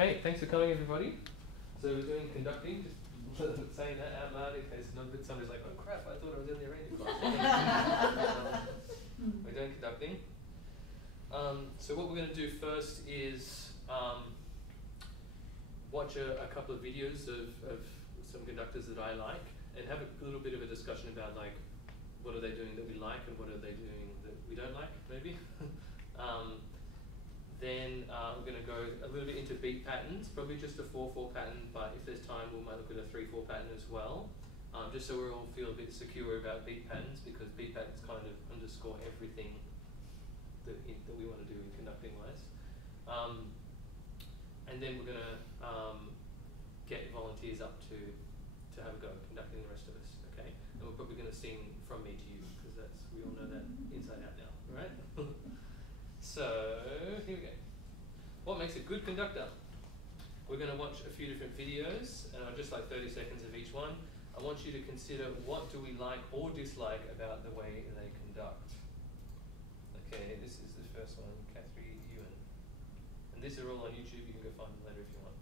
Okay, thanks for coming, everybody. So we're doing conducting, just saying that out loud in case somebody's like, oh crap, I thought I was in the arranging class. We're doing conducting. So what we're going to do first is watch a couple of videos of some conductors that I like and have a little bit of a discussion about like what are they doing that we like and what are they doing that we don't like, maybe. Then we're going to go a little bit into beat patterns, probably just a 4/4 pattern, but if there's time we might look at a 3/4 pattern as well, just so we all feel a bit secure about beat patterns, because beat patterns kind of underscore everything that we want to do in conducting wise. And then we're going to get volunteers up to have a go at conducting the rest of us, okay? And we're probably going to sing From Me to You, because we all know that inside out now, right? So, here we go. What makes a good conductor? We're going to watch a few different videos, and just like 30 seconds of each one. I want you to consider what do we like or dislike about the way they conduct. Okay, this is the first one, Catherine Ewan. And these are all on YouTube, you can go find them later if you want.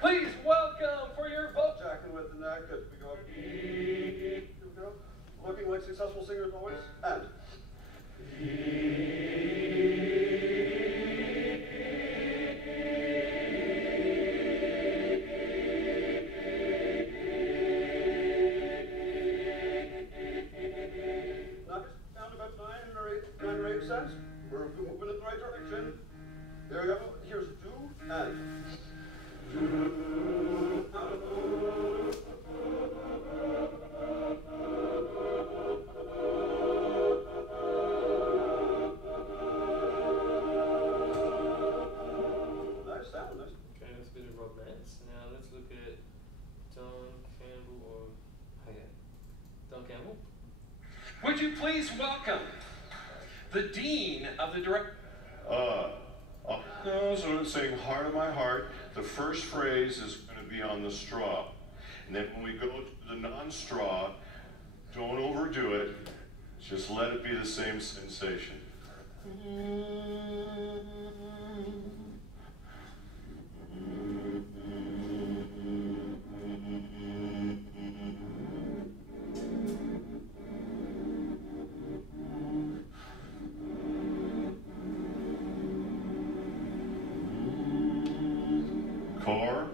Please welcome for your vote. Jacking with the neck as we go up. Here we go. Looking like successful singers always. And. Now just down about 9 or 8 cents. We're moving in the right direction. There we go. Here's do and. Would you please welcome the Dean of the Direct... So I'm saying heart of my heart, the first phrase is going to be on the straw. And then when we go to the non-straw, don't overdo it, just let it be the same sensation. Core.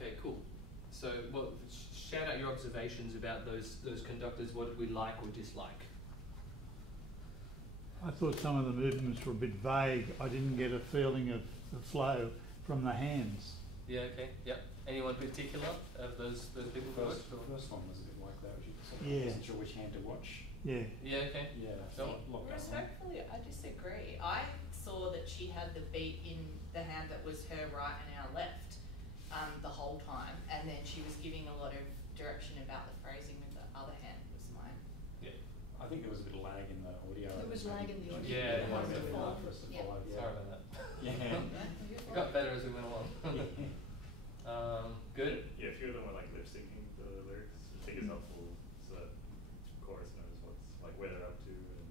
Okay, cool. So, shout out your observations about those conductors. What did we like or dislike? I thought some of the movements were a bit vague. I didn't get a feeling of the flow from the hands. Yeah. Okay. Yep. Anyone particular of those people? The first one was a bit like that. Yeah. I wasn't sure which hand to watch. Yeah. Yeah. Okay. Yeah. So, Respectfully, I disagree. I saw that she had the beat in the hand that was her right and our left the whole time, and then she was giving a lot of direction about the phrasing with the other hand was mine. yeah. I think there was a bit of lag in the audio. There was lag in the audio. Yeah, It yeah, might have been yeah. hard for us to Yeah. follow. Sorry about that. Yeah. It got better as we went along. Good. Yeah, a few of them were like lip syncing the lyrics, which I think is helpful so that chorus knows what's like where they're up to, and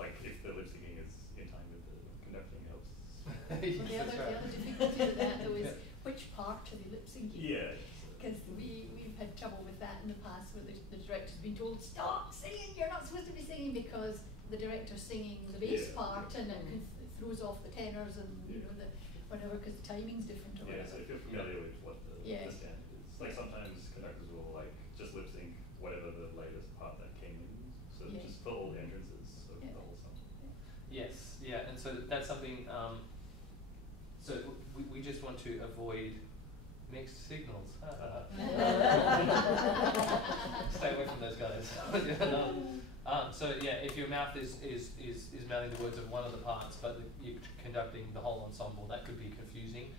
like if the lip syncing is in time with the conducting helps. Yes, Well, that's the right. other difficulty with that though is which part are they lip syncing? Yeah. Because we've had trouble with that in the past where the director's been told, stop singing, you're not supposed to be singing, because the director's singing the bass Yeah. part and it throws off the tenors and you know the whatever, because the timing's different or Yeah, whatever. so if you're familiar with what the Yeah. standard is, like sometimes conductors will like just lip sync whatever the latest part that came in, so Yeah. just for all the entrances of Yeah. the whole song. Yes, yeah, and so that's something, so we just want to avoid mixed signals. Stay away from those guys. So yeah, if your mouth is mouthing the words of one of the parts, but you're conducting the whole ensemble, that could be confusing.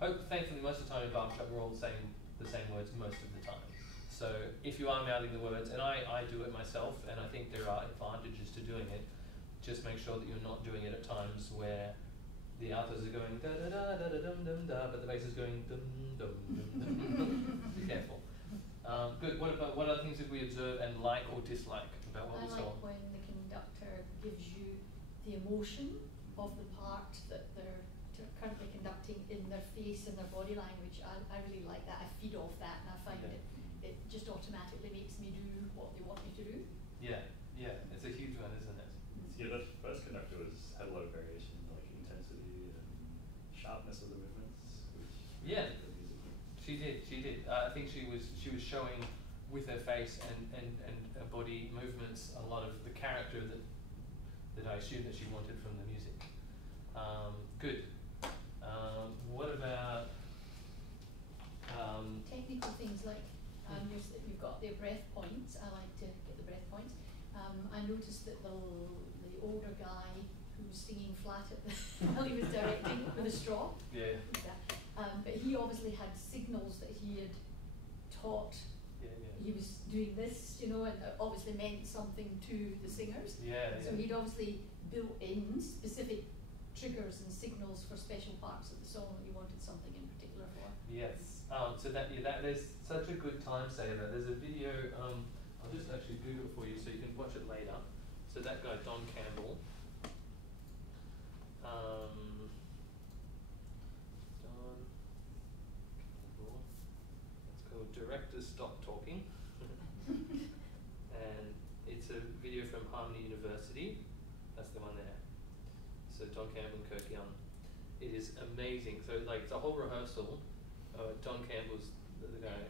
Thankfully, most of the time in barbershop, we're all saying the same words most of the time. So if you are mouthing the words, and I do it myself, and I think there are advantages to doing it, just make sure that you're not doing it at times where the altos are going da da da da da dum dum da, but the bass is going dum dum dum dum. Be careful. Good. What other things did we observe and like or dislike about what I we saw? like when the conductor gives you the emotion of the part that they're currently conducting in their face and their body language. I really like that. I feed off that, and I find Yeah. it just automatically makes me do what they want me to do. Yeah, it's a huge one, isn't it? Yeah, the first conductor had a lot of variation, like intensity and sharpness of the movements, which Yeah. the music. She did. I think she was showing with her face and her body movements a lot of the character that I assume that she wanted from the music. Good. What about Technical things like you've got the breath points. I like to get the breath points. I noticed that the older guy who was singing flat at the while he was directing with a straw. Yeah. But he obviously had signals that he had taught. Yeah. He was doing this, you know, and it obviously meant something to the singers. Yeah. So he'd obviously built in specific triggers and signals for special parts of the song that you wanted something in particular for. Yes. So that is such a good time saver. There's a video. I'll just actually Google it for you so you can watch it later. So that guy Don Campbell. Don Campbell. It's called Directors Stop Talking, and it's a video from Harmony University. That's the one there. So Don Campbell and Kirk Young. It is amazing. So like the whole rehearsal. Don Campbell's the guy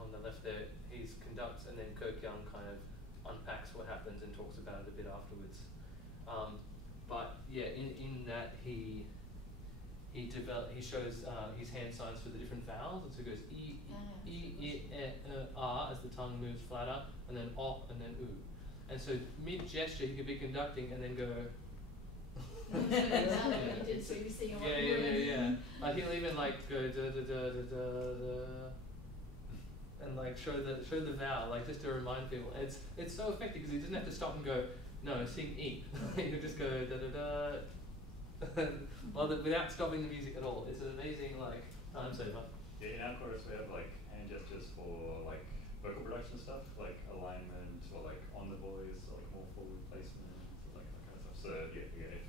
on the left there. He conducts, and then Kirk Young kind of unpacks what happens and talks about it a bit afterwards. But yeah, in that he shows his hand signs for the different vowels, and so he goes R as the tongue moves flatter, and then O, and then U. And so mid gesture, he could be conducting and then go. He did, so he was saying a lot more. Yeah. Like he'll even like go da da da da da da, and like show the vowel, like just to remind people. It's so effective because he doesn't have to stop and go, no, sing E. He'll just go da da da, without stopping the music at all. It's an amazing like time saver. Yeah, in our chorus we have like hand gestures for like vocal production stuff, like alignment or like on the voice or like more forward placement, or like that kind of stuff. So yeah, if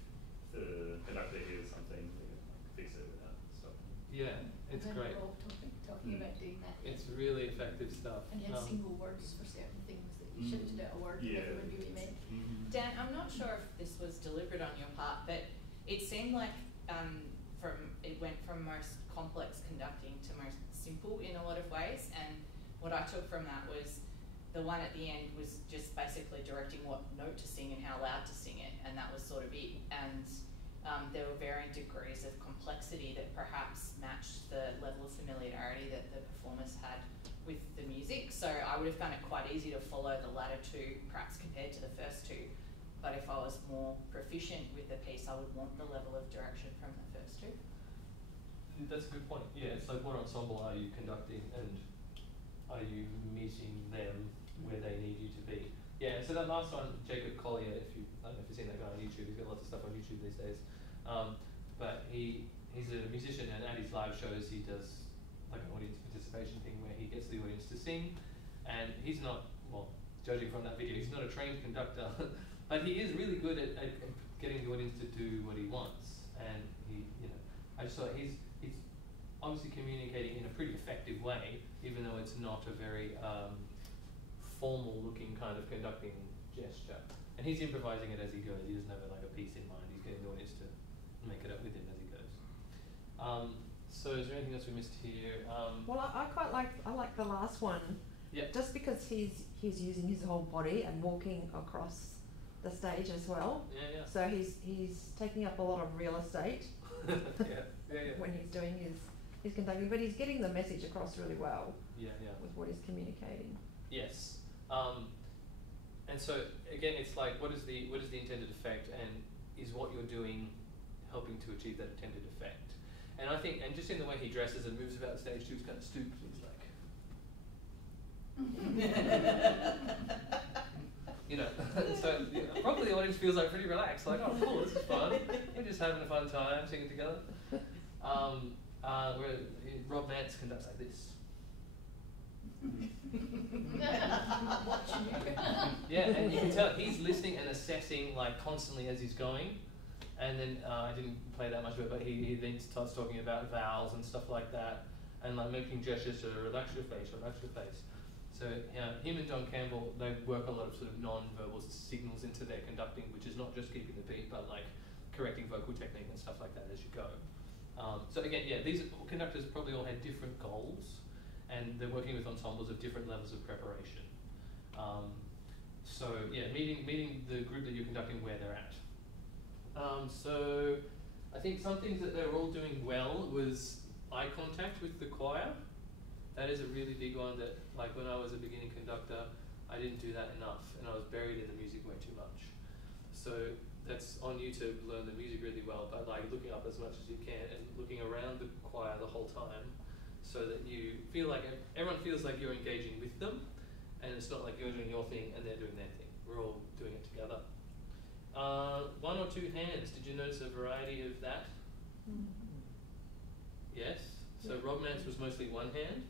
the conductor hears something, they can like fix it without stopping. Yeah, it's And great. we're all talking about doing that. It's really effective stuff. And he had single words for certain things that he shouldn't out a word that everyone knew he meant. Dan, I'm not sure if this was deliberate on your part, but it seemed like it went from most complex conducting to most simple in a lot of ways. And what I took from that was the one at the end was just basically directing what note to sing and how loud to sing it, and that was sort of it. And there were varying degrees of complexity that perhaps matched the level of familiarity that the performers had with the music. So I would have found it quite easy to follow the latter two, perhaps compared to the first two. But if I was more proficient with the piece, I would want the level of direction from the first two. That's a good point. Yeah, it's like what ensemble are you conducting and are you meeting them where they need you to be? Yeah, so that last one, Jacob Collier, I don't know if you've seen that guy on YouTube, he's got lots of stuff on YouTube these days. But he's a musician, and at his live shows he does like an audience participation thing where he gets the audience to sing, and he's not, well, judging from that video, he's not a trained conductor, but he is really good at getting the audience to do what he wants. And he, you know, I just thought he's obviously communicating in a pretty effective way, even though it's not a very formal looking kind of conducting gesture. And he's improvising it as he goes. He doesn't have like a piece in mind. He's getting the audience to make it up with him as he goes. So is there anything else we missed here? Well, I quite like the last one. Yeah. Just because he's using his whole body and walking across the stage as well. Yeah, yeah. So he's taking up a lot of real estate. yeah. When he's doing his conducting, but he's getting the message across really well. Yeah. With what he's communicating. Yes. And so again, it's like, what is the intended effect, and is what you're doing helping to achieve that intended effect? And I think, and just in the way he dresses and moves about the stage too, he's kind of stooped. He's like, you know. So probably the audience feels like pretty relaxed, like, oh, cool, this is fun. We're just having a fun time singing together. Where Rob Mance conducts like this. Yeah, and you can tell he's listening and assessing like constantly as he's going. And then I didn't play that much of it, but he then starts talking about vowels and stuff like that, and like making gestures to relax your face, relax your face. So him and John Campbell, they work a lot of sort of non-verbal signals into their conducting, which is not just keeping the beat, but like correcting vocal technique and stuff like that as you go. So again, yeah, these conductors probably all had different goals, and they're working with ensembles of different levels of preparation. So yeah, meeting the group that you're conducting where they're at. So I think some things that they were all doing well was eye contact with the choir. That is a really big one that, like when I was a beginning conductor, I didn't do that enough, and I was buried in the music way too much. So that's on you to learn the music really well, but like looking up as much as you can and looking around the choir the whole time, so that you feel like everyone feels like you're engaging with them, and it's not like you're doing your thing and they're doing their thing. We're all doing it together. One or two hands. Did you notice a variety of that? Yes. So Rob Mance was mostly one hand,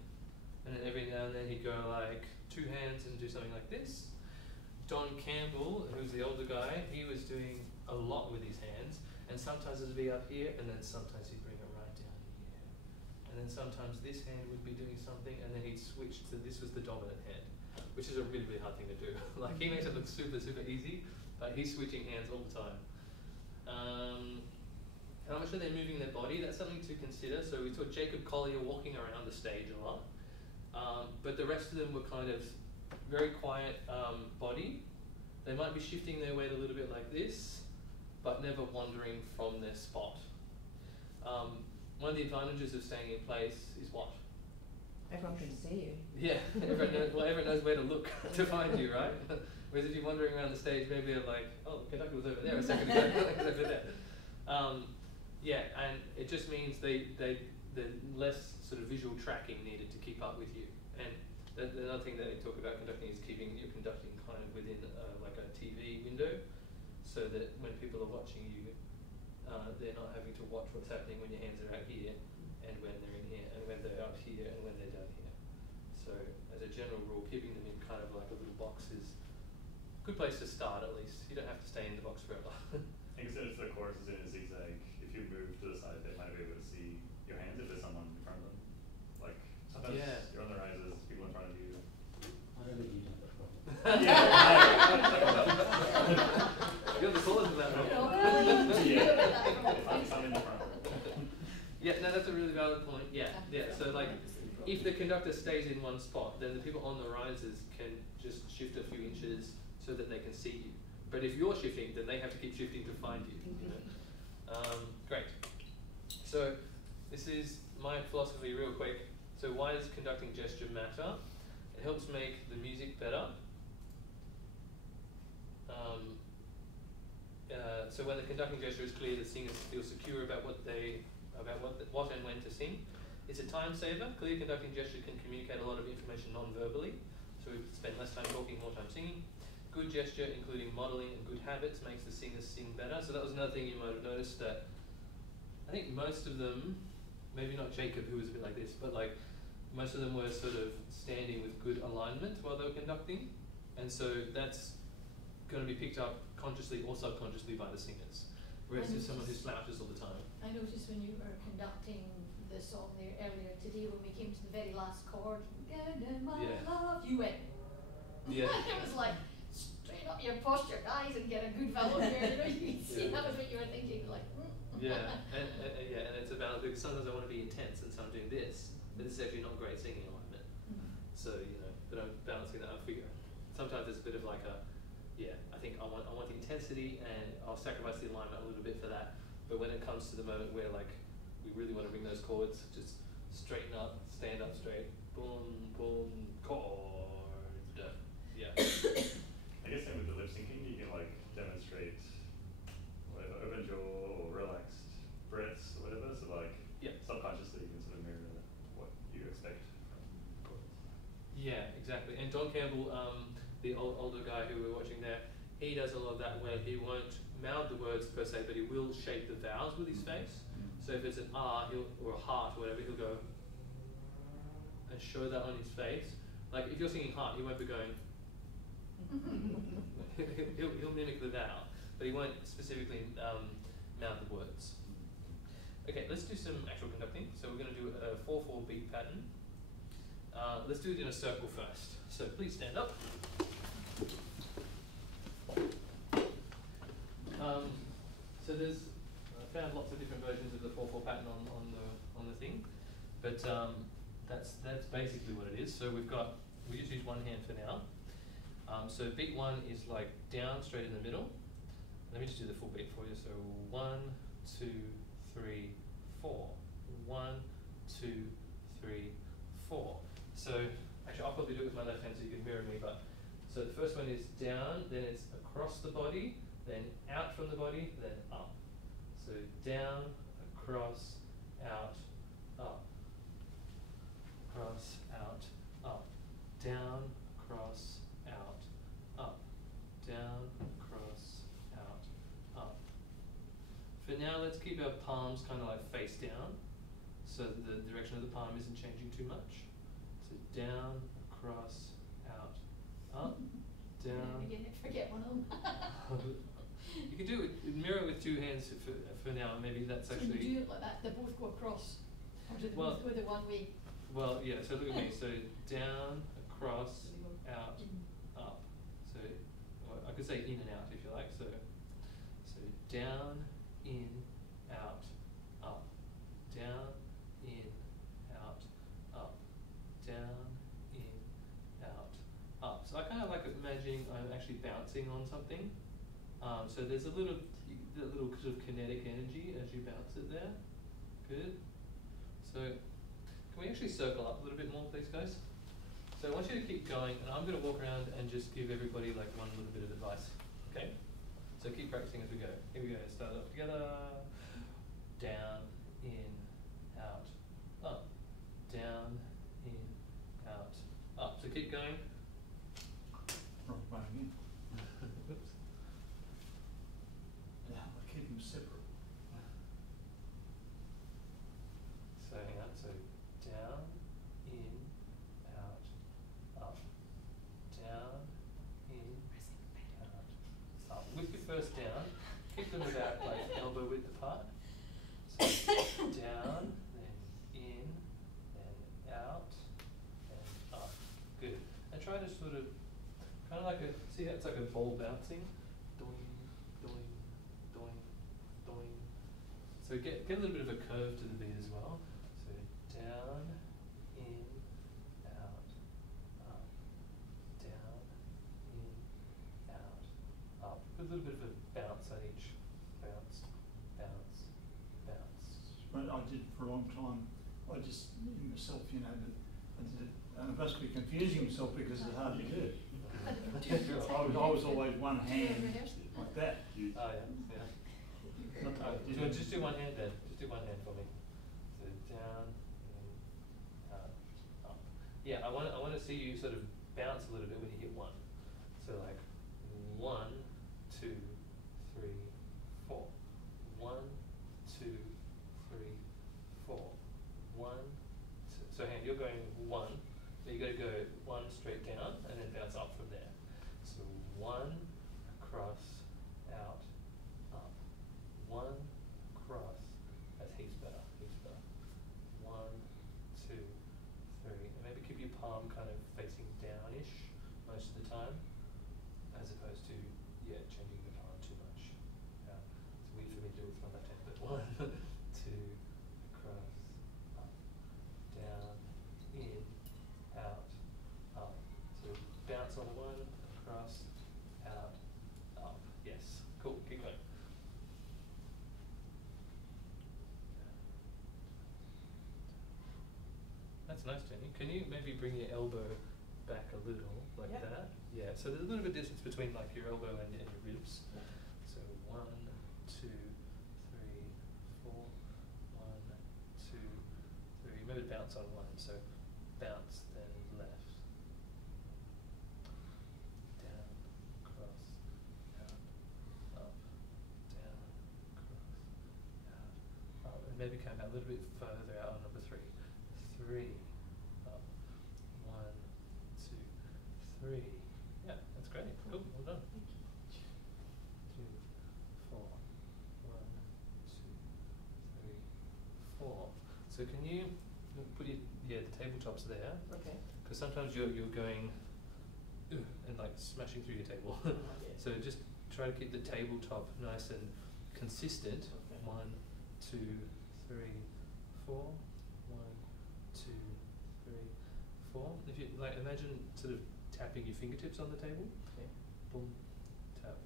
and then every now and then he'd go like two hands and do something like this. Don Campbell, who's the older guy, he was doing a lot with his hands, and sometimes it would be up here, and then sometimes he'd bring it right down here. And then sometimes this hand would be doing something, and then he'd switch to this was the dominant hand, which is a really, really hard thing to do. Like he makes it look super, super easy, but he's switching hands all the time. How much are they moving their body? That's something to consider. So we saw Jacob Collier walking around the stage a lot, but the rest of them were kind of very quiet body. They might be shifting their weight a little bit like this, but never wandering from their spot. One of the advantages of staying in place is what? Everyone can see you. Yeah, everyone knows where to look to find you, right? Whereas if you're wandering around the stage, maybe you're like, oh, the conductor was over there a second ago, it was over there. Yeah, and it just means the less sort of visual tracking needed to keep up with you. And another thing that they talk about conducting is keeping your conducting kind of within like a TV window, so that when people are watching you, they're not having to watch what's happening when your hands are out here, and when they're in here, and when they're up here, and when they're down here. So as a general rule, keeping them in kind of like a little box is a good place to start at least. You don't have to stay in the box forever. I guess if the chorus is in a zigzag, if you move to the side, they might be able to see your hands if there's someone in front of them. Like sometimes you're on the rises, people in front of you. I don't think you have that problem. You're the coolest of that, right? Yeah, if I'm in the front. Yeah, no, that's a really valid point. Yeah, yeah. So like, if the conductor stays in one spot, then the people on the risers can just shift a few inches so that they can see you. But if you're shifting, then they have to keep shifting to find you. You know? Great. So this is my philosophy real quick. So why does conducting gesture matter? It helps make the music better. So when the conducting gesture is clear, the singers feel secure about what and when to sing. It's a time saver. Clear conducting gesture can communicate a lot of information non-verbally, so we spend less time talking, more time singing. Good gesture, including modelling and good habits, makes the singers sing better. So that was another thing you might have noticed, that I think most of them, maybe not Jacob, who was a bit like this, but like most of them were sort of standing with good alignment while they were conducting, and so that's going to be picked up consciously or subconsciously by the singers. Whereas if someone who slouches all the time. I noticed when you were conducting the song there earlier today, when we came to the very last chord, my love, you went. Yeah. It was like, straighten up your posture, guys, and get a good fellow here. You know, you can see that was what you were thinking, like. Yeah, and it's a balance, because sometimes I want to be intense, and so I'm doing this, but this is actually not great singing alignment. So but I'm balancing that up for you. Sometimes it's a bit of like a, I think I want the intensity, and I'll sacrifice the alignment a little bit for that. But when it comes to the moment where like we really want to ring those chords, just straighten up, stand up straight, boom, boom, chord. Yeah. I guess same with the lip syncing, you can like demonstrate whatever, open jaw or relaxed breaths or whatever, so like subconsciously you can sort of mirror what you expect from chords. Yeah, exactly. And Don Campbell, the older guy who we're watching there, he does a lot of that where he won't mouth the words per se, but he will shape the vowels with his face. So if it's an R or a heart or whatever, he'll go and show that on his face. Like if you're singing heart, he won't be going. he'll mimic the vowel, but he won't specifically mouth the words. Okay, let's do some actual conducting. So we're going to do a 4/4 beat pattern. Let's do it in a circle first. So please stand up. So I found lots of different versions of the 4/4 pattern on the thing, but that's basically what it is. So we just use one hand for now. So beat 1 is like down straight in the middle. Let me just do the full beat for you. So 1, 2, 3, 4. 1, 2, 3, 4. So actually I'll probably do it with my left hand so you can mirror me, but so the first one is down, then it's across the body, then out from the body, then up. So down, across, out, up. Across, out, up. Down, across, out, up. Down, across, out, up. For now, let's keep our palms kind of like face down, so that the direction of the palm isn't changing too much. So down, across, out, up, down. Again, forget one of them. You can do it, mirror with two hands for now, and maybe that's So actually. you do it like that, they both go across, or do they both go the one way? Well, yeah, so look at me, so down, across, out, up. So, well, I could say in and out if you like, so down, in, out, up. Down, in, out, up. Down, in, out, up. So I kind of like imagining I'm actually bouncing on something. So there's a little sort of kinetic energy as you bounce it there. Good. So can we actually circle up a little bit more, please, guys? So I want you to keep going, and I'm going to walk around and just give everybody like one little bit of advice. Okay? So keep practicing as we go. Here we go. Start off together. Down, in, out, up. Down, in, out, up. So keep going. Wrong one again. Oops. Yeah, we'll keep them separate. So hang on. So down, in, out, up. Down, in, out, up. With your first down, keep them about like elbow width apart. So down, then in, then out, and up. Good. And try to sort of, kind of like see how it's like a ball bouncing. Doing, doing, doing, doing. So So get a little bit of a curve to the beat as well. So down, in, out, up, down, in, out, up. With a little bit of a bounce on each. Bounce, bounce, bounce. But I did for a long time. I just knew myself, you know, that I did it, and it must be confusing myself because it's hard to do. I was always one hand like that. Oh yeah, yeah. Just do one hand then. Just do one hand for me. So down, in, out, up. Yeah, I want to see you sort of bounce a little bit when you hit one. So like 1, 2, 3, 4. 1, 2, 3, 4. 1, 2. So hand, you're going 1. So you got to go 1 straight down and then bounce up from there. So 1, across, out, up. 1, cross. That's heaps better. Heaps better. 1, 2, 3. And maybe keep your palm kind of facing downish most of the time, as opposed to changing the palm too much. Yeah, it's weird for me to do with my left hand, but 1, 2, across, up, down, in, out, up. So bounce on 1, across, out, up. Yes, cool. Keep going. That's nice, Jenny. Can you maybe bring your elbow back a little, like Yep. that? Yeah, so there's a little bit of distance between like your elbow and your ribs. So 1, 2, 3, 4, 1, 2, 3. Maybe bounce on 1, so bounce, then left. Down, cross, out, up, down, cross, out, up. And maybe come out a little bit further out on number 3. 3, up, 1, 2, 3. Yeah, that's great. Cool, well done. 2, 4, 1, 2, 3, 4. So can you put the tabletops there? Okay. Because sometimes you're going and like smashing through your table. Okay. So just try to keep the tabletop nice and consistent. Okay. 1, 2, 3, 4. 1, 2, 3, 4. If you like, imagine sort of tapping your fingertips on the table. Okay. Boom, tap,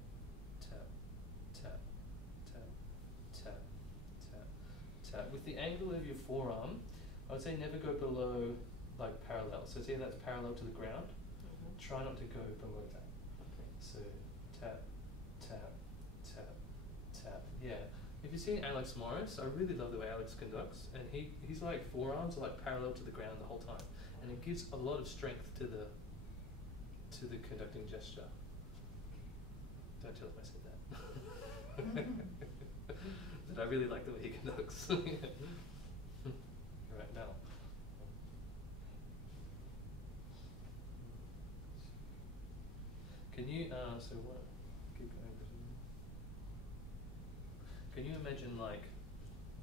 tap, tap, tap, tap, tap, tap. With the angle of your forearm, I would say never go below like parallel. So see, that's parallel to the ground. Mm-hmm. Try not to go below that. Okay. So tap, tap, tap, tap. Yeah. If you see Alex Morris, I really love the way Alex conducts, and he's like forearms are like parallel to the ground the whole time, and it gives a lot of strength to the conducting gesture. Don't tell him I said that. But I really like the way he conducts. Right now. Can you so what? Keep going. Can you imagine like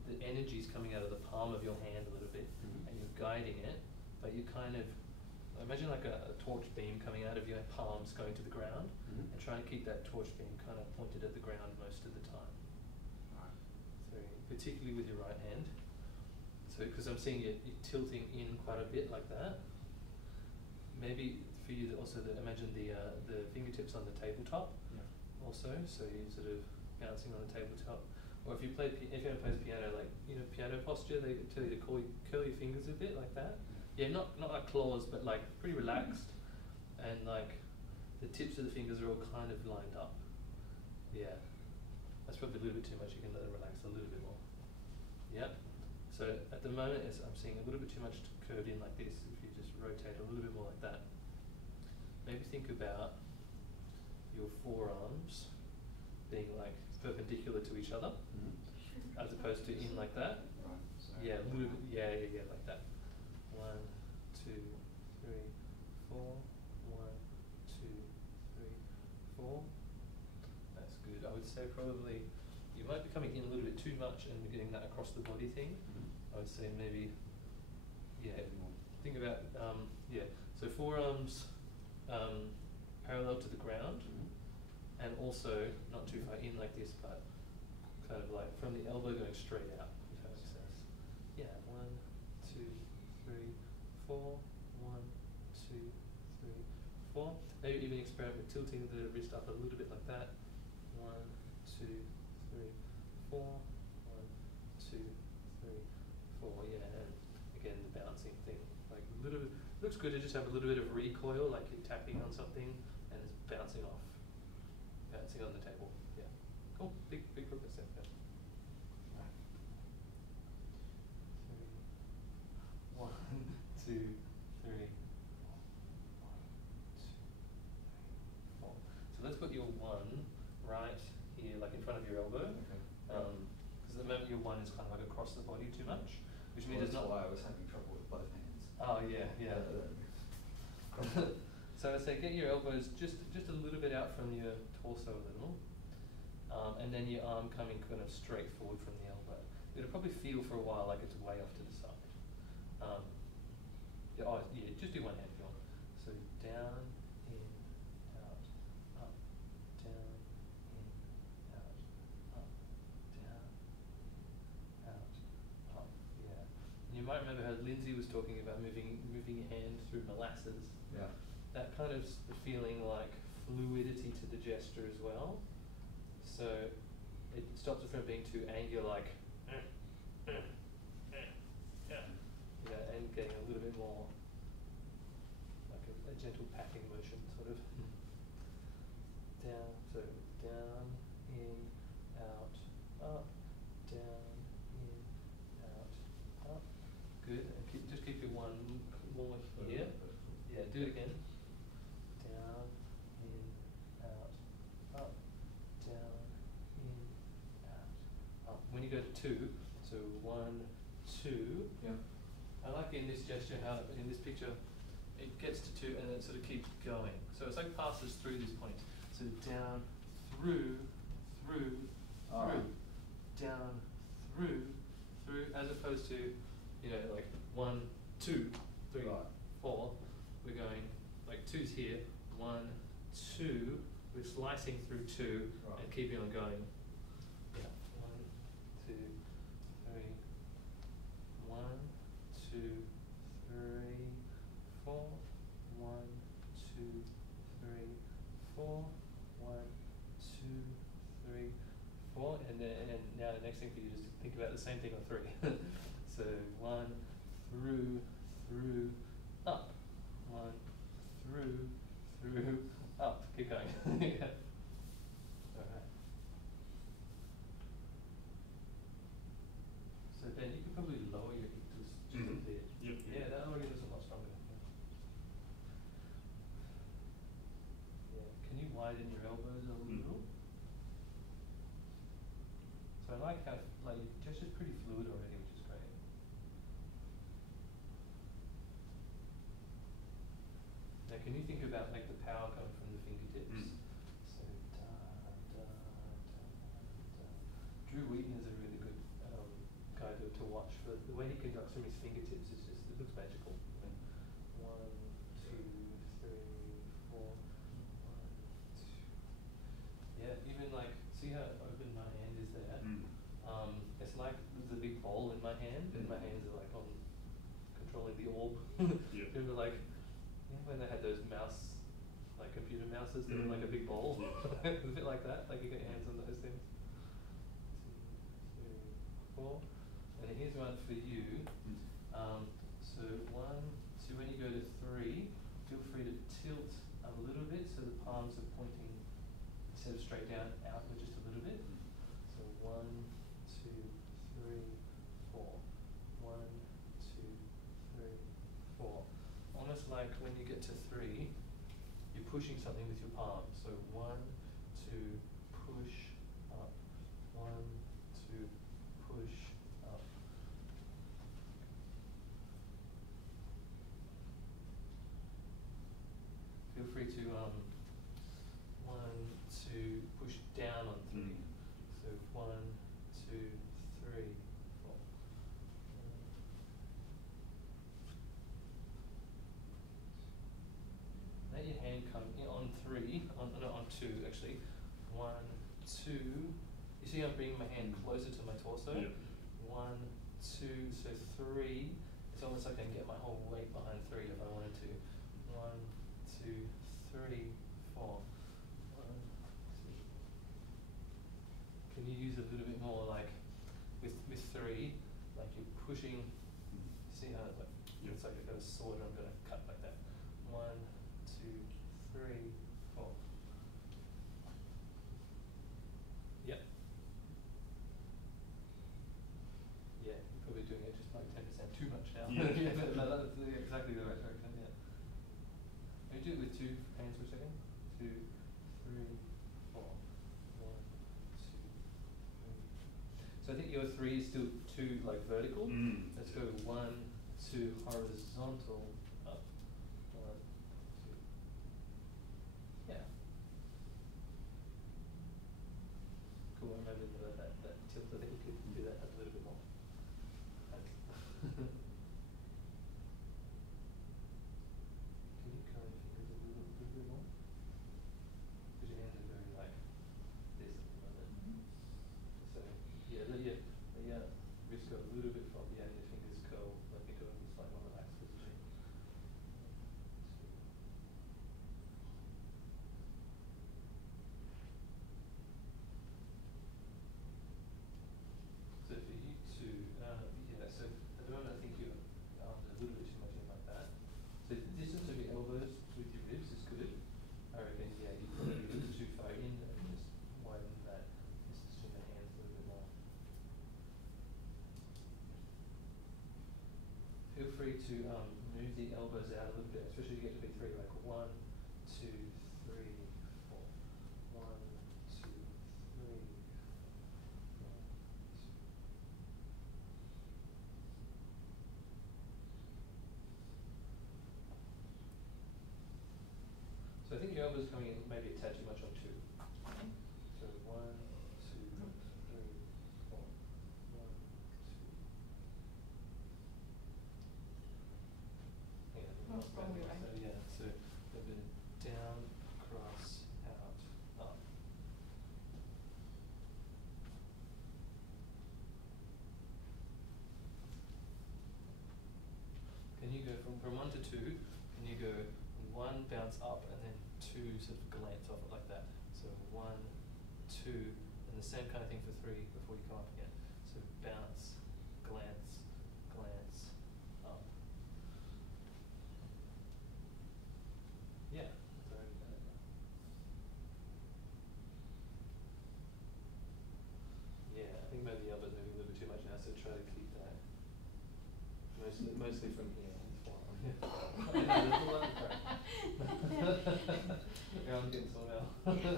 the energy's coming out of the palm of your hand a little bit, and you're guiding it, but you kind of imagine like a torch beam coming out of your palms going to the ground, and try and keep that torch beam kind of pointed at the ground most of the time. Right. So particularly with your right hand. So because I'm seeing you tilting in quite a bit like that. Maybe for you to also imagine the fingertips on the tabletop. Yeah. Also, so you're sort of bouncing on the tabletop. Or if you play, if anyone plays piano, like piano posture, they tell you to curl your fingers a bit like that. Yeah, not like claws, but like pretty relaxed, and like the tips of the fingers are all kind of lined up. Yeah, that's probably a little bit too much. You can let them relax a little bit more. Yep. So at the moment, I'm seeing a little bit too much curved in like this. If you just rotate a little bit more like that. Maybe think about your forearms being like perpendicular to each other, as opposed to in like that. Right. So Yeah, a little bit. Yeah, like that. 1, 2, 3, 4. 1, 2, 3, 4. That's good. I would say probably you might be coming in a little bit too much and getting that across the body thing. I would say maybe, think about, so forearms parallel to the ground, and also not too far in like this, but kind of like from the elbow going straight out, if that makes sense. Yeah, 1, 2, 3, 4, 1, 2, 3, 4. Maybe even experiment with tilting the wrist up a little bit like that. 1, 2, 3, 4, 1, 2, 3, 4. Yeah, and again the bouncing thing, like a little bit, looks good to just have a little bit of recoil, like you're tapping on something and it's bouncing off, bouncing on the table. Yeah, cool, big progress there. Yeah. Right. 3, 1, 2, 3, 4. 1, 2, 3, 4. So let's put your 1 right here, like in front of your elbow. Okay. Because at the moment your 1 is kind of like across the body too much, which means Well, it's that's not. why I was having trouble with both hands. Oh yeah, yeah. So I say get your elbows just a little bit out from your torso a little, and then your arm coming kind of straight forward from the elbow. It'll probably feel for a while like it's way off to the side. Yeah, just do one hand if you want. So down, in, out, up, down, in, out, up, down, out, up. Yeah. You might remember how Lindsay was talking about moving your hand through molasses. Yeah. That kind of feeling like fluidity to the gesture as well. So it stops it from being too angular, like yeah, and getting a little bit more like a gentle patting motion, sort of. Down, so down, in, out, up, down, in, out, up. Good, and just keep your 1 more here. Yeah, do it again. Down, in, out, up, down, in, out, up. When you go to 2, so 1, 2. Yeah. I like in this gesture how in this picture it gets to 2 and then it sort of keeps going. So it's like passes through this point. So down, through, down, through, as opposed to, you know, like 1, 2, 3, Right. 4. We're going like 2's here, 1, 2. We're slicing through 2 Right. and keeping on going. Yeah, 1, 2, 3, 1, 2, 3, 4, 1, 2, 3, 4, 1, 2, 3, 4, and now the next thing for you is to think about the same thing on 3. So 1, through, up. 1, through, up. Keep going. Yeah. Alright. So Ben, you could probably lower your hip just a bit. Yep. Yeah, that already looks a lot stronger. Yeah. Can you widen your elbows a little? So I like how like your gesture's pretty fluid already, which is great. Now can you think about like the power coming from the fingertips? So da, da, da, da. Drew Wheaton is a really good guy to watch for the way he conducts from his fingertips is just, it looks magical. 1, 2, 3, 4, 1, 2. Yeah, even like, see how open my hand is there? It's like there's a big bowl in my hand and my hands are like on controlling the orb. Yeah. Remember like, you know when they had those mouse, like computer mouses that were like a big bowl? It's a bit like that, like you get your hands on those things. 2, 3, 4. And here's one for you. So 1, so when you go to 3, feel free to tilt a little bit so the palms are pointing instead of straight down, outward just a little bit. So 1, 2, 3, 4. 1, 2, 3, 4. Almost like when you get to 3, you're pushing something with your palms. So 1, 2, push up. 1, 2, push up. Feel free to 1, 2, push down on 3. So 1, 2, 3, 4. Let your hand come in on 3, on 2 actually. 1, 2. You see see I'm bringing my hand closer to my torso. Yeah. 1, 2, so 3. It's almost like I can get my whole weight behind 3 if I wanted to. 1, 2, 3, 4. 1, 2. Can you use a little bit more like with 3, like you're pushing? See how like, it's like I've got a sword and I'm going to cut like that. 1, 2, 3, 4. Yep. Yeah, you're probably doing it just like 10% too much now. Yeah. Yeah, but no, that's exactly the right direction, yeah. Can you do it with 2 hands for a second? 2, 3, 4. 1, 2, 3. So I think your 3 is still 2 like vertical. Let's go 1, 2 horizontal up. 1, 2. Yeah. Cool, I remember that tilt. I think we could do that a little bit more. Can you curl your fingers a little bit more? Because your hands are very like this at the moment. So let your wrist go a little bit from behind your fingers curl, let me go in this like more relaxed position. So for you to, so at the moment I think you're a little bit too much in like that. So the distance of your elbows with your ribs is good. I reckon, yeah, you put it a little too far in and just widen that distance between the hands a little bit more. Feel free to move the elbows out a little bit, especially as you get to big 3, like 1, 2, 3, 4. 1, 2, 3, 4. 1, 2. So I think your elbow's coming in maybe a tad too much on 2. So 1, 2, 3, 4. 1, 2. Yeah, That's probably right. So yeah, so a bit down, across, out, up. Can you go from 1 to 2? Can you go 1 bounce up and then 2 sort of glance off it like that? So 1, 2, and the same kind of thing for 3 before you come up again. So bounce, glance, glance, up. Yeah, that's already done it now. Yeah, I think maybe the elbow's maybe a little bit too much now, so try to keep that mostly from here. Yeah, there's a lot of crap. Yeah, I'm getting someone else. Okay,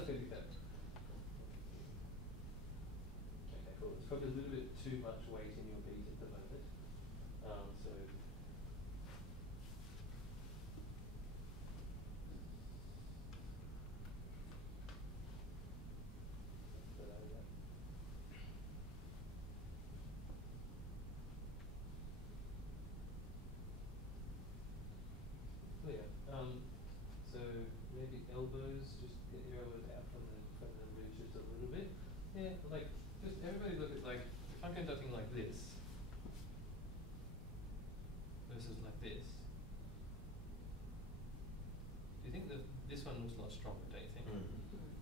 cool. It's probably a little bit too much weight in your beat at the moment. So so maybe elbows, just get your elbows out from the ribs just a little bit. Yeah, like just everybody look at like if I'm conducting like this versus like this. Do you think that this one was a lot stronger, don't you think?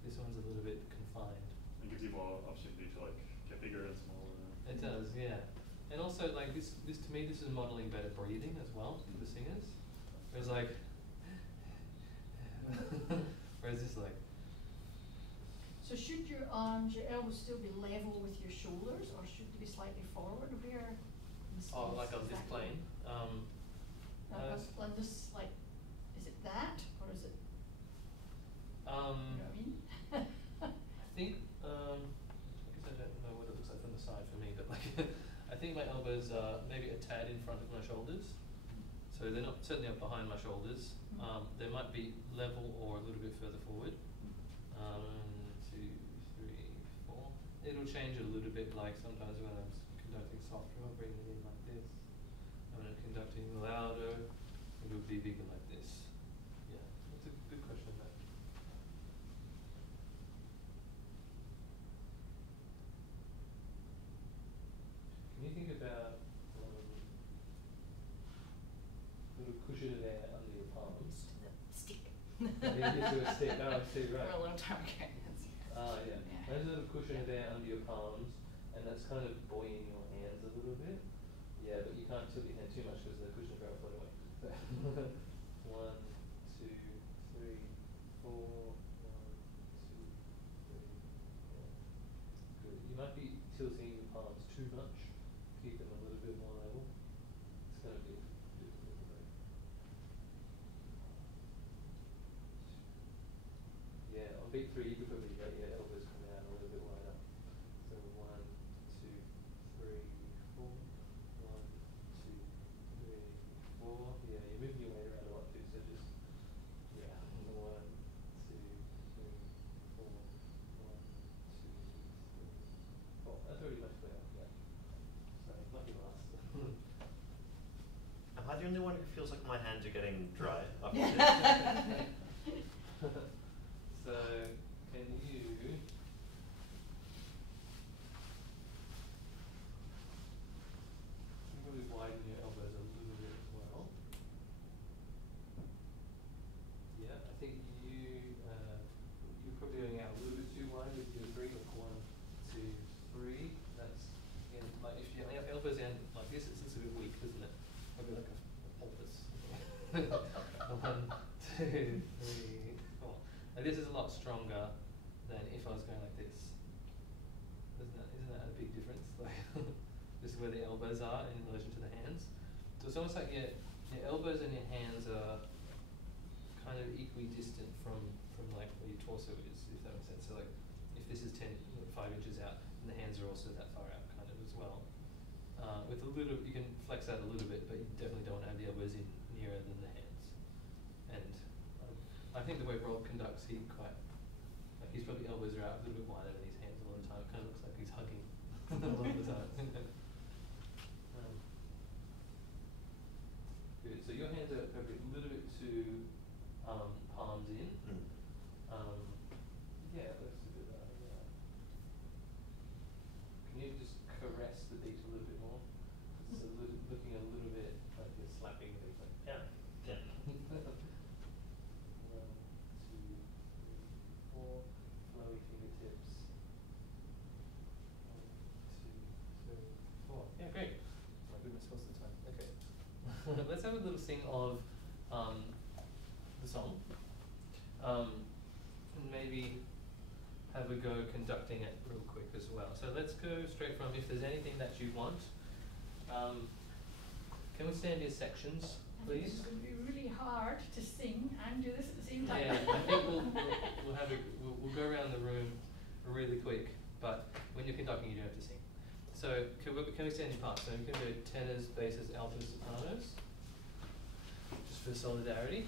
This one's a little bit confined. It gives you more opportunity to like get bigger and smaller. It does, yeah. And also like this to me this is modeling better breathing as well for the singers. Whereas like whereas this like So should your arms, your elbows still be level with your shoulders, or should they be slightly forward? Where? oh like on this plane. Like this, like, is it that, or is it? You know what I mean? I think I guess I don't know what it looks like from the side for me, but like I think my elbows are maybe a tad in front of my shoulders. So they're not certainly up behind my shoulders. They might be level or a little bit further forward. 2, 3, 4. It'll change a little bit. Like sometimes when I'm conducting softer, I'll bring it in like this. And when I'm conducting louder, it'll be bigger like this. Yeah, that's a good question. That. little cushion of air under your palms. Used to the stick. Yeah, used to a stick. Oh, I see, right. For a long time ago. Ah, yeah. Yeah. There's a little cushion of air under your palms, and that's kind of buoying your hands a little bit. Yeah, but you can't tilt your hand too much because the cushion's very float away. So 1, 2, 3, 4. 1, 2, 3, 4. Good. You might be tilting your palms too much. Keep them a little bit more level. It's going to be difficult. Yeah, on beat 3 you could probably get your elbows coming out a little bit wider. So 1, 2, 3, 4. 1, 2, 3, 4. Yeah, you're moving your weight around a lot too, so just, yeah, 1, 2, 3, 4. 1, 2, 3, 4. That's already much better, yeah. So, lucky last. Am I the only one who feels like my hands are getting dry? So, can you probably widen your elbows a little bit as well? Yeah, I think you're probably going out a little bit too wide with your 3. Like 1, 2, 3. That's, again, like if your elbows end like this, it's a bit weak, isn't it? Probably like a pelvis. 1, 2, 3, 4. Like this is a lot stronger than if I was going like this. Isn't that a big difference? Like just where the elbows are in relation to the hands. So it's almost like your elbows and your hands are kind of equidistant from like where your torso is, if that makes sense. So like if this is 5 inches out, and the hands are also that far out kind of as well. With a little, you can flex out a little bit, but you definitely don't have the elbows in nearer than the hands. And I think the way Rob conducts, his probably elbows are out a little bit wider than his hands all the time. It kind of looks like he's hugging a lot of the time. Good. So your hands are probably a little bit too palms in. Yeah, let's do that. Yeah. Can you just caress the beat a little bit more? It's looking a little bit like you're slapping the beat. Like, yeah. Yeah. 1, 2, 3, 4. Flowy fingertips. 1, 2, 3, 4. Yeah, great. Oh my goodness, what's the time? Okay. Let's have a little sing of the song. And maybe have a go conducting it real quick as well. So let's go straight from if there's anything that you want. Can we stand in sections, please? It's going to be really hard to sing and do this at the same time. Yeah, I think we'll go around the room really quick, but when you're conducting, you don't have to sing. So can we stand in parts? So we can do tenors, basses, altos, sopranos, just for solidarity.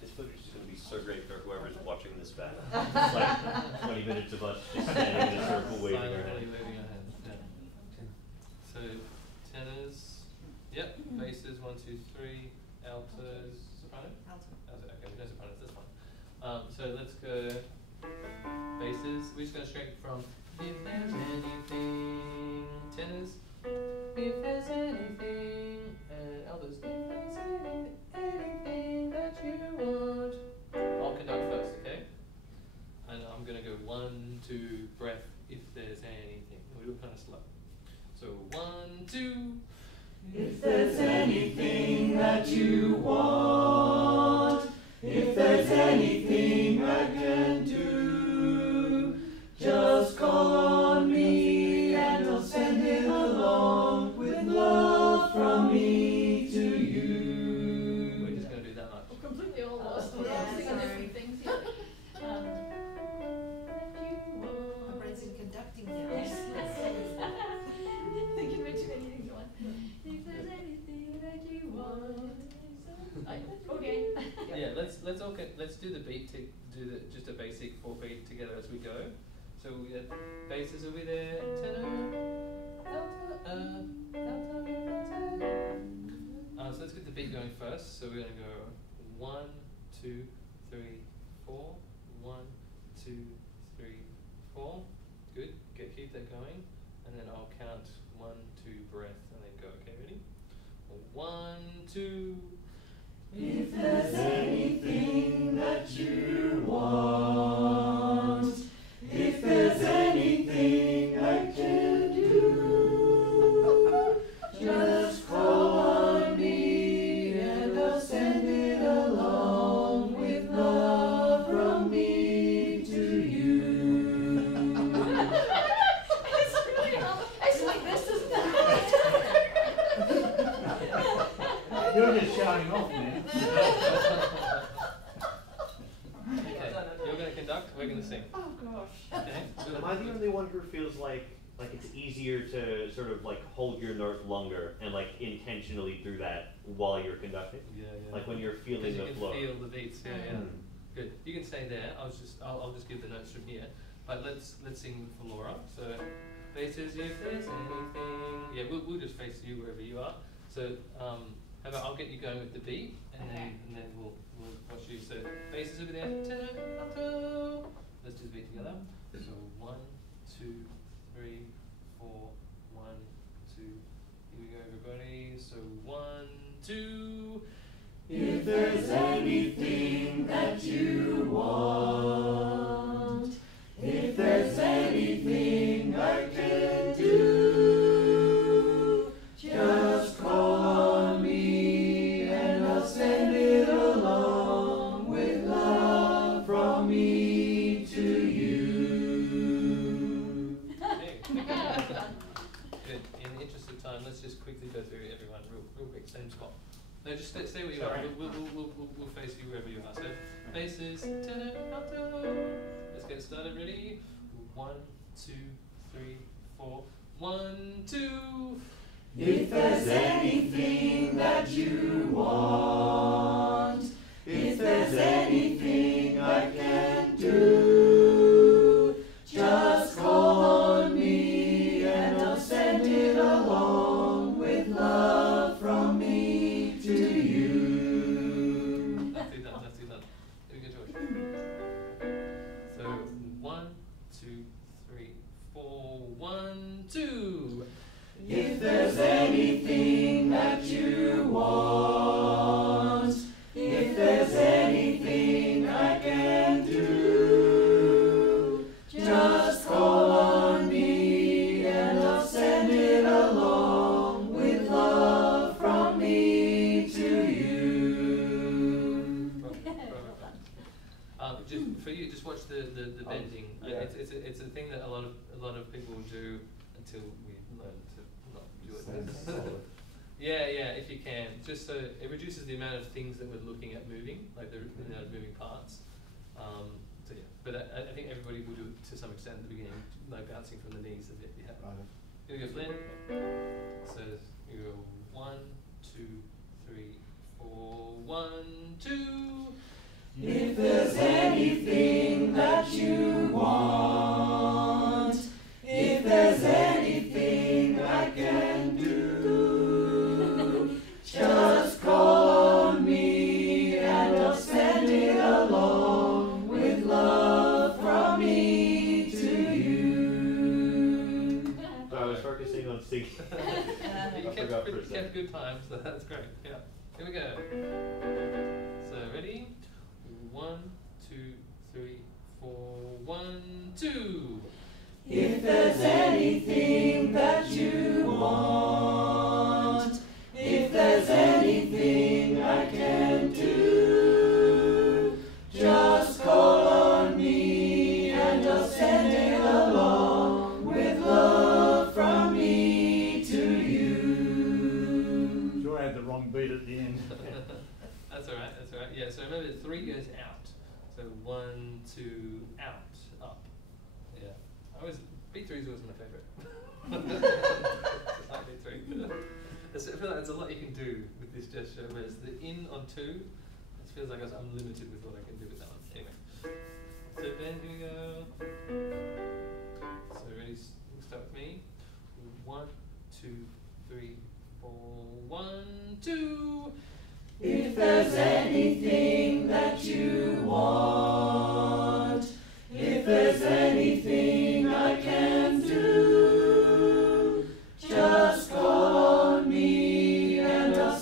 This footage is going to be so great for whoever's watching this back. It's like 20 minutes of us just standing in a circle waving our Silently hands. waving our hands. Yeah. So tenors, yep. Basses 1, 2, 3. Altos, soprano. Alto. Alto. Okay, no sopranos. That's fine. So let's go basses. We're just going straight from if there's anything. Tenors. If there's anything. And altos. If there's anything that you want. I'll conduct first, okay? And I'm going to go 1, 2, breath, if there's anything. We'll do it kind of slow. So 1, 2. If there's anything that you want, if there's anything I can do, just call on me and I'll send it along with love from me to you. We're just going to do that much. We're completely all lost. We're all yeah, singing sorry. different things here. My brain's in conducting now. Yes. Thinking about too many things at once. If there's anything that you want. Okay. Yeah, let's do the beat just a basic 4-beat together as we go. So we get basses will be there, tenor, alto, alto. So let's get the beat going first. So we're gonna go 1, 2, 3, 4. 1, 2, 3, 4. Good. Okay, keep that going, and then I'll count 1, 2, breath, and then go. Okay, ready? 1, 2. If there's anything that you want, if there's anything I can do, just call on me and I'll send it along with love from me to you. It's really hard. It's like this, isn't it? You're just shouting off, man. Okay, you're going to conduct, we're going to sing. Oh gosh. Okay? Am I the only one who feels like it's easier to sort of like hold your note longer and like intentionally do that while you're conducting? Yeah, yeah. Like when you're feeling the flow. You can feel the beats, yeah, yeah. Mm. Good. You can stay there. I'll just give the notes from here. But let's sing for Laura. So faces, if there's anything. Yeah, we'll just face you wherever you are. So how about I'll get you going with the beat, and then we'll watch you. So faces over there. Ta-da-ta-ta. Let's do the beat together. So 1, 2, 3, 4, 1, 2. Here we go, everybody. So 1, 2. If there's anything that you want, if there's anything I can do, just call on me and I'll send it along with love from me to you. Good. In the interest of time, let's just quickly go through everyone real quick. Same spot. No, just stay where you are. We'll face you wherever you are. So faces. Let's get started. Ready? 1, 2, 3, 4. 1, 2. If there's anything that you want, if there's anything I can do, just call on me and I'll send it along with love from me to you. That's it done. Here we go, George. So 1, 2, 3, 4. 1, 2. If there's anything that you want, if there's anything I can do, just call on me and I'll send it along with love from me to you. Just for you, just watch the bending. Yeah. It's a thing that a lot of people do until we learn to not do it. Yeah, if you can, just so it reduces the amount of things that we're looking at moving, like the amount of moving parts. So yeah, but I think everybody will do it to some extent at the beginning, like bouncing from the knees a bit. Yeah. Right. Here we go, Glenn. So you go 1, 2, 3, 4. 1, 2. If there's anything that you want, if there's anything I can do, just call on me and I'll send it along with love from me to you. So I was focusing on singing. You forgot for a kept good time, so that's great. Yeah. Here we go. So ready? 1, 2, 3, 4. 1, 2. If there's anything that you want, if there's anything I can do, just call on me and I'll send it along with love from me to you. Sure, I had the wrong beat at the end. That's alright. Yeah, so remember 3 goes out. So 1, 2, out, up. Yeah. B3 is always my favourite. I like B3. I feel like there's a lot you can do with this gesture, whereas the in on 2, it feels like I'm limited with what I can do with that one. Anyway. So then here we go. So ready, start with me. 1, 2, 3, 4. 1, 2. If there's anything that you want, if there's anything I can do, just call on me and I'll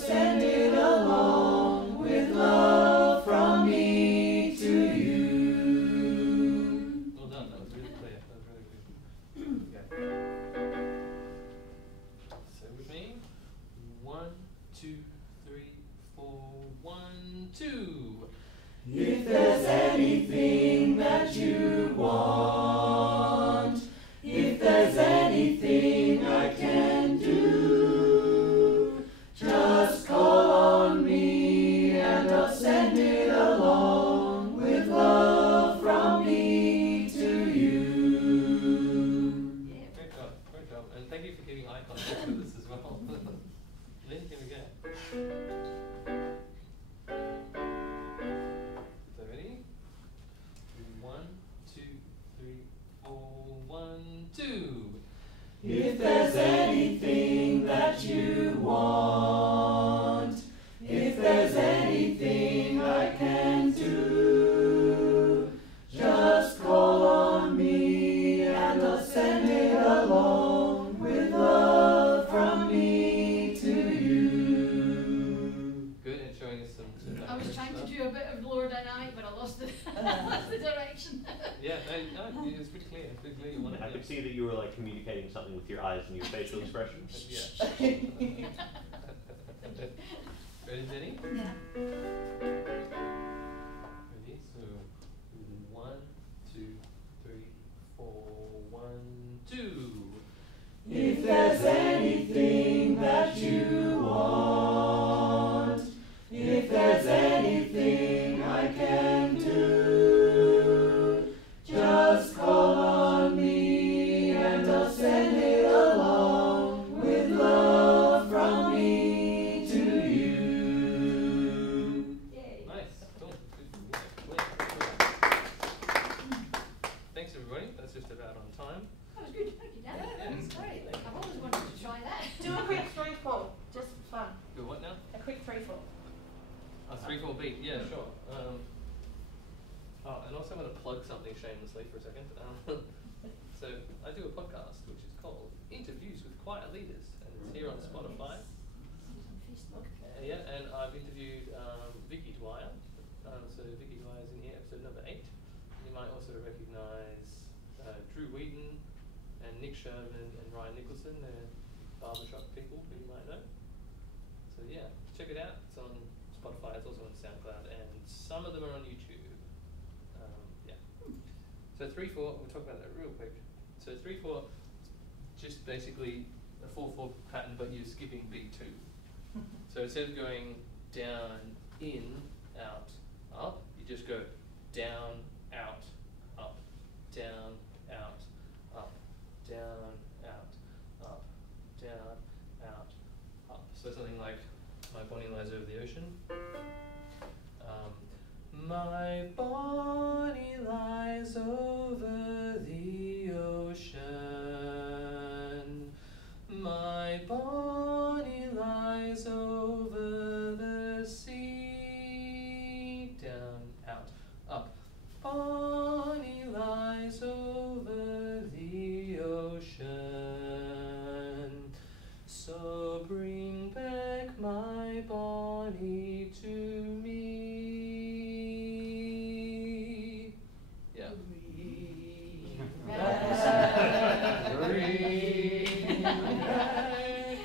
2. If there's anything that you want, if there's anything I can do, just call on me and I'll send it along with love from me to you. Yeah, great job. And thank you for keeping eye contact with us as well. Lynn, here we go. So ready? 1, 2, 3, 4, 1, 2. If there's anything that you want, if there's anything I can do, just call on me and I'll send it along with love from me to you. Good, and showing us some I was trying to do a bit of lower dynamic, but I lost the, lost the direction. Yeah, no, it's pretty clear. Pretty clear. You want I could see that you were like communicating something with your eyes and your facial expressions. Yeah. Ready, Jenny? Yeah. Ready? So 1, 2, 3, 4, 1, 2. If there's anything that you want, if there's anything I can do, just call on me and I'll send it along with love from me to you. Yay. Nice. Cool. Good. Thanks, everybody. That's just about on time. That was good. Thank you, Dan. Yeah, That was great. I've always wanted to try that. Do a quick 3-4, just for fun. Good. What now? A quick 3-4. A 3/4 beat. Yeah, sure. Oh, and also I'm going to plug something shamelessly for a second. So I do a podcast which is called Interviews with Choir Leaders, and it's here on Spotify. Yeah, and I've interviewed Vicky Dwyer. So Vicky Dwyer is in here, episode number 8. You might also recognise Drew Wheaton and Nick Sherman and Ryan Nicholson. They're barbershop people who you might know. So yeah, check it out. It's on Spotify. It's also on SoundCloud, and some of them are on YouTube. Yeah. So 3/4. We'll talk about that real quick. So 3/4, just basically a 4/4 pattern, but you're skipping beat 2. So instead of going down, in, out, up, you just go down, out, up, down, out, up, down, out, up, down, out, up. So something like, my bonnie lies over the ocean. My bonnie lies over the ocean. My bonnie lies over the sea. Down, out, up. Bonnie lies over the ocean. So bring back my bonnie to me. Yeah. Bring back.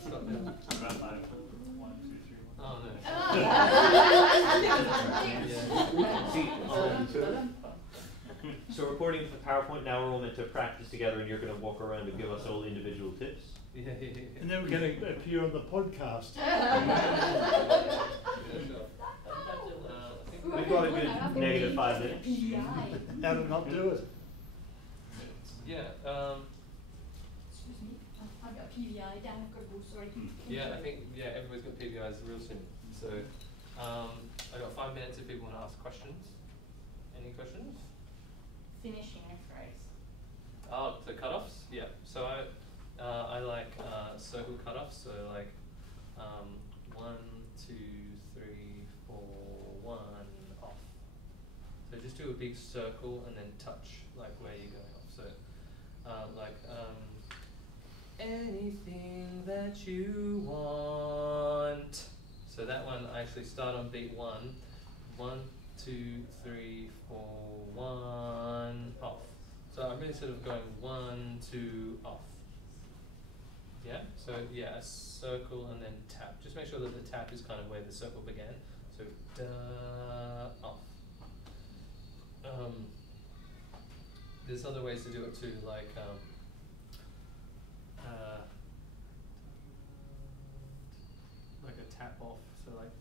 Stop now. About like 1, 2, 3, 1. Oh no. See, so recording with the PowerPoint, now we're all meant to practice together and you're going to walk around and give us all individual tips. Yeah. And then we're going to appear on the podcast. Yeah, sure. We've got a good negative 5 minutes. How to not do it? Yeah. Excuse me. I've got a PVI. Dan, I've got to go. Sorry. Yeah, I think everybody's got PBIs real soon. So I've got 5 minutes if people want to ask questions. Any questions? Finishing a phrase. Oh, the cutoffs? Yeah. So I like circle cutoffs. So like 1, 2, 3, 4, 1 off. So just do a big circle and then touch like where you're going off. So anything that you want. So that one I actually start on beat 1. 1, 2, 3, 4, 1 off. So I'm really sort of going 1, 2 off. Yeah. So yeah, a circle and then tap. Just make sure that the tap is kind of where the circle began. So da off. There's other ways to do it too, like a tap off. So like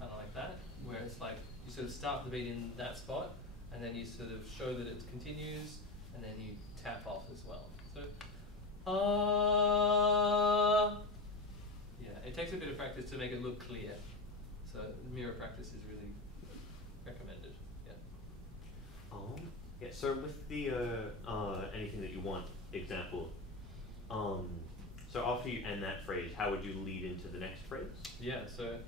kind of like that, where it's like you sort of start the beat in that spot, and then you sort of show that it continues, and then you tap off as well. So yeah, it takes a bit of practice to make it look clear. So mirror practice is really recommended. Yeah. Yeah. So with the anything that you want example, so after you end that phrase, how would you lead into the next phrase? Yeah. So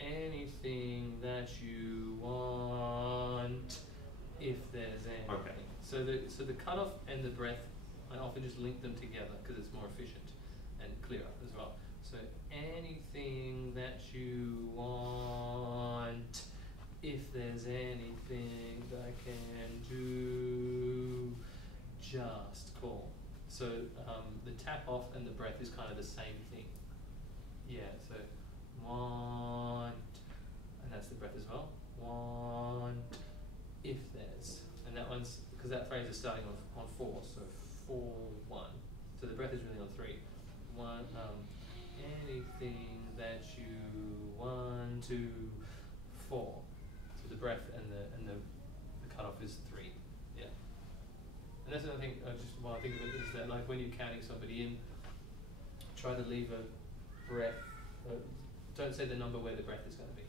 anything that you want, if there's any. Okay. So the cutoff and the breath, I often just link them together because it's more efficient and clearer as well. So anything that you want, if there's anything that I can do, just call. So the tap off and the breath is kind of the same thing. Yeah, so want, and that's the breath as well. Want, if there's, and that one's, because that phrase is starting on 4, so 4, 1. So the breath is really on 3. 1, anything that you want to, 4. So the breath and the cutoff is 3. Yeah. And that's another thing. Just while I think of it is that like when you're counting somebody in, try to leave a breath. Don't say the number where the breath is going to be.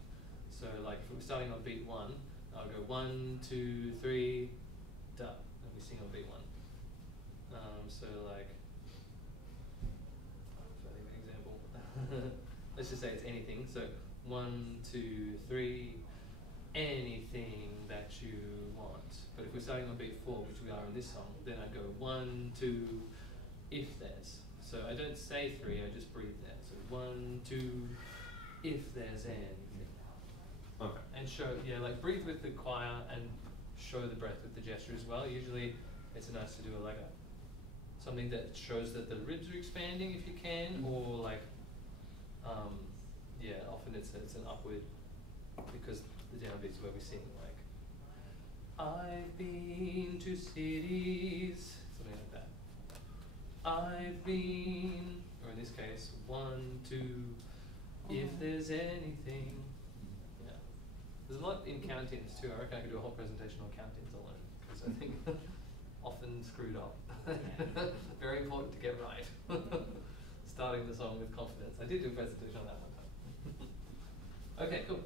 So like if we're starting on beat 1, I'll go 1, 2, 3, da, and we sing on beat 1. So like, try to think of an example. Let's just say it's anything. So 1, 2, 3, anything that you want. But if we're starting on beat 4, which we are in this song, then I go 1, 2, if there's. So I don't say 3, I just breathe there. So 1, 2, if there's anything. Okay. And show, yeah, like breathe with the choir and show the breath with the gesture as well. Usually it's nice to do like something that shows that the ribs are expanding if you can, or like, yeah, often it's an upward, because the downbeat's where we sing like, I've been to cities, something like that. I've been, or in this case, 1, 2, if there's anything. Yeah. There's a lot in count-ins too. I reckon I could do a whole presentation on count-ins alone, because I think often screwed up. Very important to get right. Starting the song with confidence. I did do a presentation on that one time. Okay, cool.